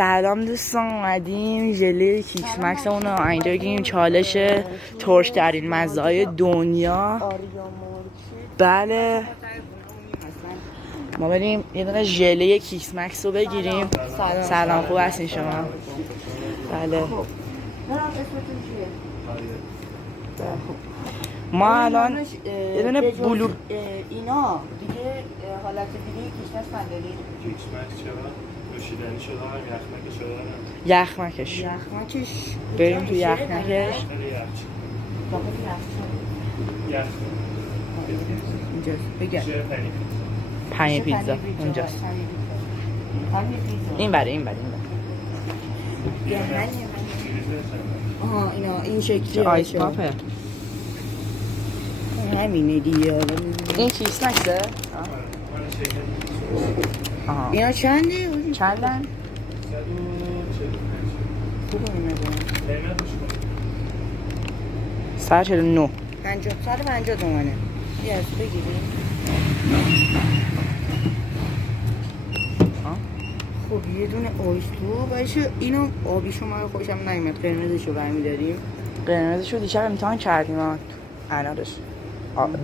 سلام دوستان، اومدیم ژله کیکس مکس اون رو اینجا بگیریم. چالش ترش ترین مزه‌های دنیا. بله ما بریم یه دونه ژله کیکس مکس رو بگیریم. سلام خوب هستین شما؟ بله ما الان یه دونه بلو اینا دیگه حالت دیگه کیکس مکس نداریم. کیکس مکس چرا؟ نوشیدنی شده هم یخمک شده هم یخمکش بریم تو یخمکش. اینجاست بگم پنیر پیتزا اونجاست. این بره آها اینا این شکلی آیس پاپه. همینه دیگه. این کیکس مکسه؟ آها اینا چنده؟ چندن؟ خوبه اینا سر 49 150 تومنه. بیا از بگیریم. خب یه دونه آیسلو باشه. اینو آبیشو من خوشم نمیاد، قرمزشو برمی‌داریم. قرمزشو دیشب امتحان کردیم ما الانش.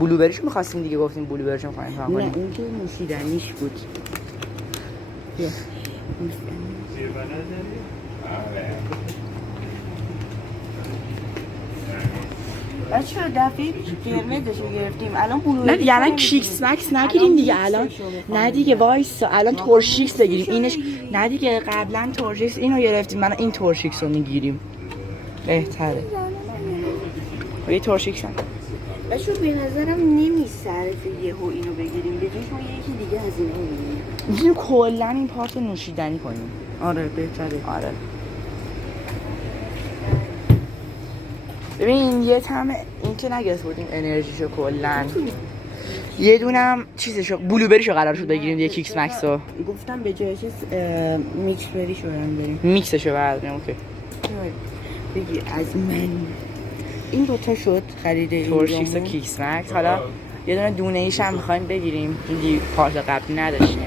بلوبریشو می‌خواستیم دیگه، گفتیم بلوبریشو می‌خوایم امتحان نه کنیم. اون که نوشیدنیش بود. بیا زیر بلد داری؟ بچه دفعه قرمزشو گرفتیم، الان بلوبری نه دیگه الان کیکس مکس نگیریم دیگه الان. نه دیگه وایسا الان تورشیکس بگیریم. اینش نه دیگه قبلا تورشیکس اینو گرفتیم، من این تورشیکس رو میگیریم بهتره. یه تورشیکس هم بچه به نظرم نمیصرفه یهو اینو بگیریم، به جاش ما یکی دیگه از اینا بگیریم. میتونیم کلا این پارت رو نوشیدنی کنیم. آره بهتره. آره ببین یه تم این که نگرفت بودیم انرژیشو کلا. یه دونم چیزشو بلوبریشو قرار شد بگیریم دیگه کیکس مکس رو. گفتم به جای چیز میکس بریشو بریم. میکسشو برداریم. اوکی بگی از من این دوتا شد خریده تورشیکس و کیکس مکس. حالا یه دونه ایش هم میخوایم بگیریم، این دی پارت قبلی نداشتیم.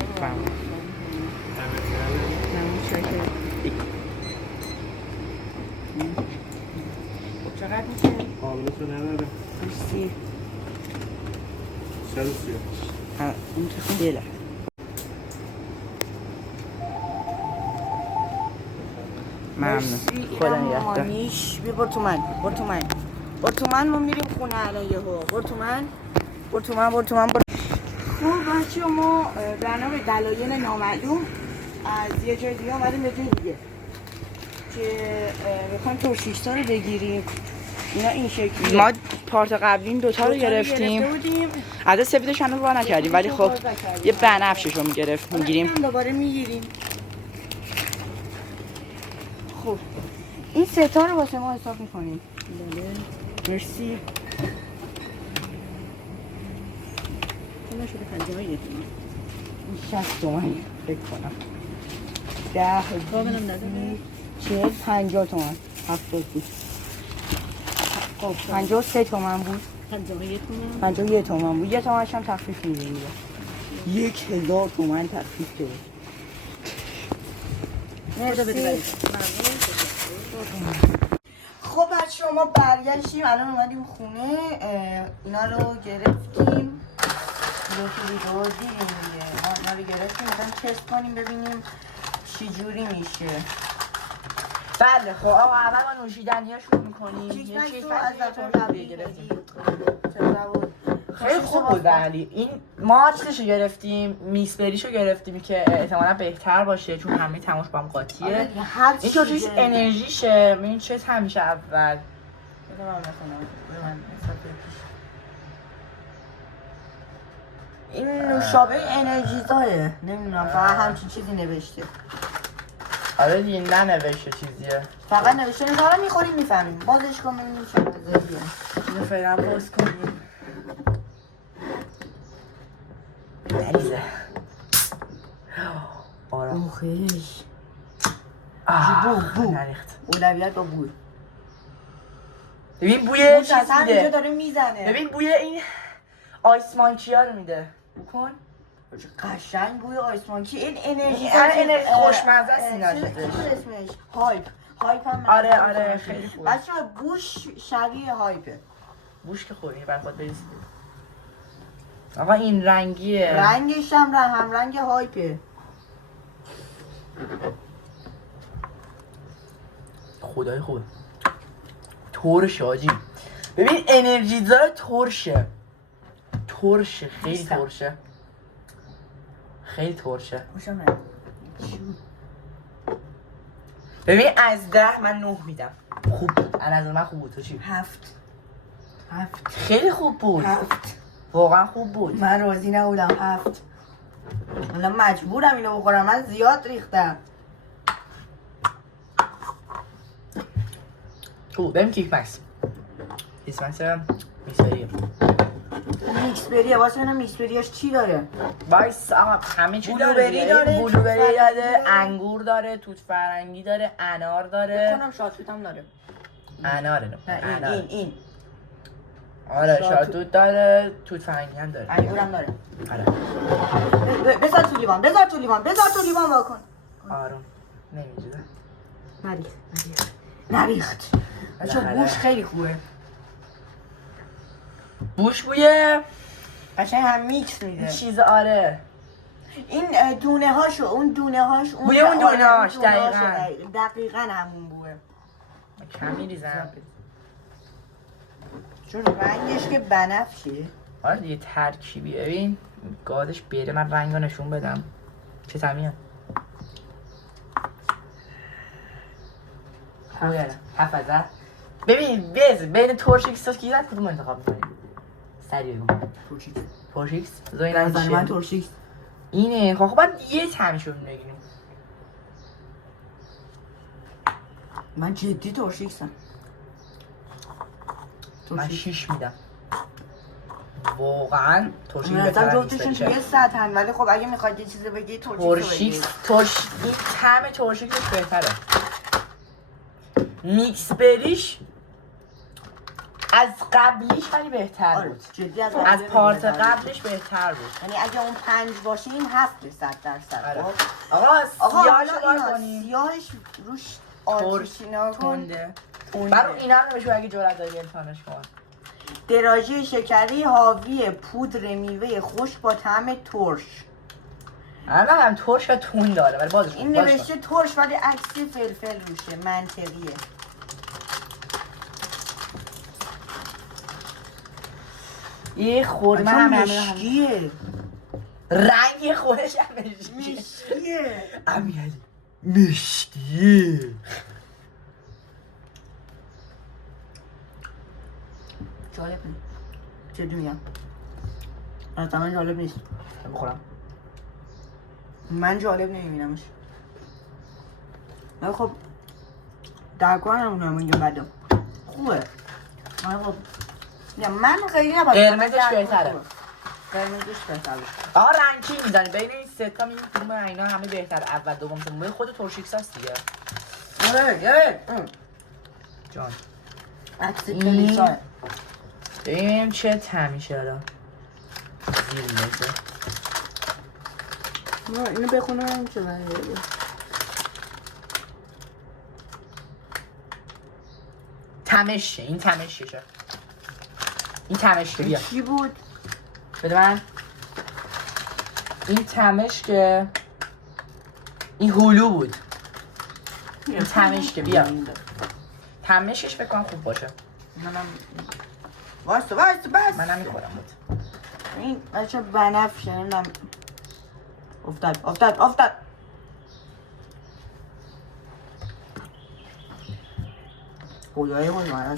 چقدر میشه؟ قابلتو نداره 30. 130 اون که خیلی لحظه ممنون. خدا نگهدار. بیا بر تو من ما میریم خونه الان یهو. بر تو من خب بچه ما بنا به دلایل نامعلوم از یه جای دیگه اومدیم به جای دیگه که بخوایم تورشیکس‌ها رو بگیریم. اینا این شکلی ما پارت قبلی این دوتا رو گرفتیم. عدد سفیدش هنوز وا نکردیم ولی خب یه بنفشش رو میگیریم. دوباره میگیریم. خب این ستا رو واسه ما حساب میکنیم. بله مرسی. چون شده 50 یه تومن. این 60 تومن فکر کنم. 10 قابلم نداره. 40 50 تومن 70 بود. خب 53 تومن بود. 51 تومن بود. یه تومنش هم تخفیف میدیم. 1000 تومن تخفیف داد. مرسی. خب بچه ما برگشتیم، الان اومدیم خونه. اینا رو گرفتیم. ویدیو دیدیم دیگه. اینا رو گرفتیم میخوایم تست کنیم ببینیم چی جوری میشه. بله خب آقا اول ما نوشیدنی ها شروع میکنیم. کیکس مکس رو از دفعه قبلی گرفتیم. خیلی خوب بود ولی این ما چیزشو گرفتیم، میکس بریشو گرفتیم که احتمالا بهتر باشه چون همه تماش با هم قاطیه. این تورشیکس انرژیشه. این چه همیشه اول این نوشابه انرژی داره، نمیدونم فقط همچین چیزی نوشته. آره دیگه ننوشته چیزیه، فقط نوشته حالا میخوریم میفهمیم. بازش کن ببینیم چه مزه‌ایه. اینو فعلا باز کنیم. مریضه اوخیش بو نریخت. اولویت با بوی. ببین بوی اون چیز اصلا اینجا میده. داره میزنه. ببین بوی این آیس مانچیا رو میده. بو کن قشنگ بوی آیسمانکی. این انرژی این انرژی خوشمزه است اینا چی شدش. اسمش؟ هایپ هم آره خیلی خوبه. بچه بوش شبیه هایپه. بوش که خوبی بر خود بریز. آقا این رنگیه. رنگش هم رنگ هایپه. خدای خوبه. ترش آجی. ببین انرژی داره ترشه خیلی ترشه. خیلی ترشه. خوشم ببین از 10 من 9 میدم. خوب بود. از نظر من خوب بود. تو چی؟ 7. خیلی خوب بود. 7. واقعا خوب بود. من راضی نبودم. 7. من مجبورم اینو بخورم. من زیاد ریختم. خوب. بریم کیک مکس. کیک مکس میسریه. میکس بریه. واسه ببینم میکس بریاش چی داره. وایس آقا همه چی داره. بلوبری داره، بلوبری توت داره، فرنگی انگور داره، توت فرنگی داره، انار داره. بکنم شاتوت هم داره. اناره. این آره شاتوت. شاتوت داره، توت فرنگی هم داره. انگور هم داره. آره. بذار تو لیوان واکن. آروم. نمیجوده. نریخت. بچه بله. بوش خیلی خوبه. بوش بویه قشنگ هم میکس این میده. چیز آره. این دونه هاشو اون دونه هاش بوی اون دونه هاش دقیقاً همون بوه. کمی ریزم. چون رنگش که بنفشه. آره دیگه ترکیبی. ببین گادش بیره من رنگو نشون بدم. چه طعمیه؟ خوبه. 7 ببین بین تورشیکس و کیزن کدوم انتخاب میکنی؟ سریع بگو. تورشیکس؟ بذار این نظر من چیه؟ ترشیکس. اینه. خب باید یه طعمشو بگیریم. من جدی ترشیکسم. من 6 میدم. واقعا ترشیکس من بهتره. جفتشون توی سطحن ولی خب اگه میخواید یه چیزی بگی ترشیکس این طعم ترشیکسش بهتره. میکس بریش از قبلیش ولی بهتر بود. جدی از پارت قبلش بهتر بود. یعنی اگه اون 5 باشه این 7%. آره. خب آقا سیاهش حالا رو اینا کنیم. سیاهش روش آتیشینا تنده. برای اینا رو بشو اگه جرأت داری امتحانش کن. دراجه شکری حاوی پودر میوه خشک با طعم ترش. الان هم ترش و تون داره ولی بازش این نوشته ترش ولی عکس فلفل روشه. منطقیه. یه خورده من هم مشکیه. رنگ خودش هم مشکیه. امیالی مشکیه. جالب نیست. جدی میگم. از من جالب نیست. بخورم. من جالب نمیبینمش. ولی خب در کار نمونم اینجا بدم. خوبه. ولی خب من خیلی نباید. قرمزش بهتره. قرمزش بهتره. آقا رنگی میزنی بین این سه تا میگیم کدوم اینا همه بهتر. اول دوم سوم خود ترشیکس هست دیگه. آره. جان عکس کلیسا. ببینیم چه طعمی شده. زیر میشه. اینو بخونم چه بله. تمشه. این تمشه. این تمشه بیا. چی بود؟ بده من. این تمش که این هلو بود. این تمش که بیا. تمشش فکر کنم خوب باشه. منم واسه بس. منم میخورم بود. این بچه بنفشه نمیدونم. افتاد. خدای من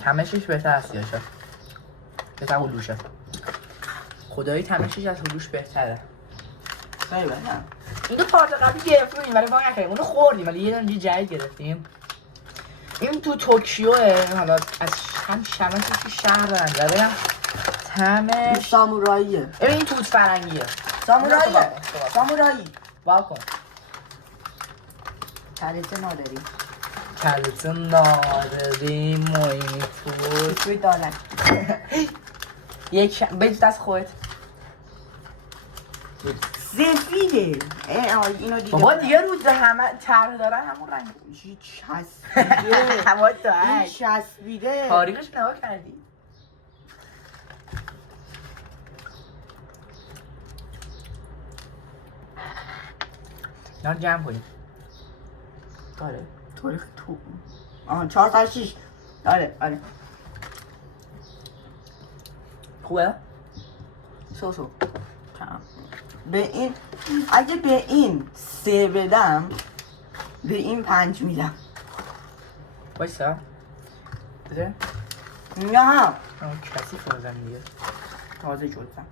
تمشش بهتر از سیاشه. بهتر هلوشه. خدایی تمشش از هلوش بهتره. خیلی بهتر. اینو پارت قبلی گرفتیم ولی کار نکردیم. اونو خوردیم ولی یه دونه جدید گرفتیم. این تو توکیوه. حالا از هم تو شهر دارن ببینم طعمش ساموراییه. ببین این توت فرنگیه. سامورایی. واکن کلته نداری. کلته نادری موینی توت توی دارن. یک بجد از خودت. سفیده اینو دیگه بابا دیگه رو همه طرح دارن همون رنگ چی چسبیده هوا این داک چسبیده تاریخش نگاه کردی؟ نه جمع کنیم آره تاریخ تو 4 تا 6 آره خوبه؟ سو به این اگه به این 3 بدم به این 5 میدم بایستا بده؟ نه کسی فرزن دیگه تازه شدم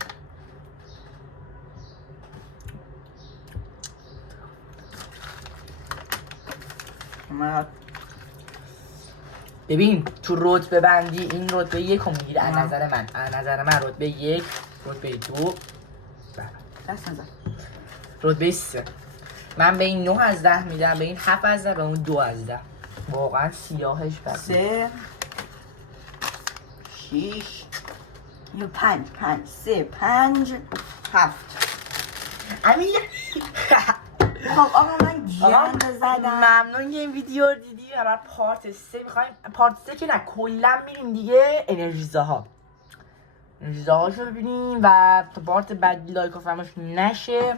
ببین تو رتبه بندی این رتبه 1 رو میگیره از نظر من رتبه 1 رتبه 2 دست نزن رتبه 3 من به این 9 از 10 میدم به این 7 از 10 به اون 2 از 10 واقعا سیاهش بده 3 6 یا 5 3 5 7 امیر خب آقا من گند زدم ممنون که این ویدیو رو دیدی و من پارت 3 میخوایم پارت 3 که نه کلا میریم دیگه انرژیزاها رو ببینیم و تا پارت بعدی لایک و فراموش نشه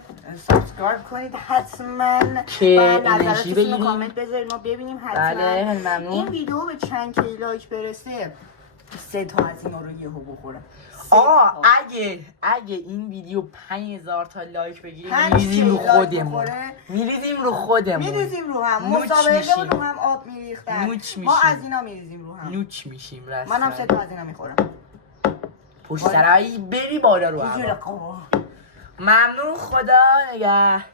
سابسکرایب کنید حتما که و انرژی نظراتتون رو بگیریم. کامنت بذارید ما ببینیم حتما بله ممنون این ویدیو به چند کی لایک برسه 3 تا از اینا رو یهو بخورم آقا اگه این ویدیو 5000 تا لایک بگیره 5 میریزیم رو کی لایک خودمون بخوره، میریزیم رو خودمون میریزیم رو هم نوچ مسابقه میشیم. رو هم آب میریختن نوچ ما میشیم. از اینا میریزیم رو هم نوچ میشیم رسما منم 3 تا از اینا میخورم پشت سرایی بری بالا رو هوا. ممنون خدا نگهدار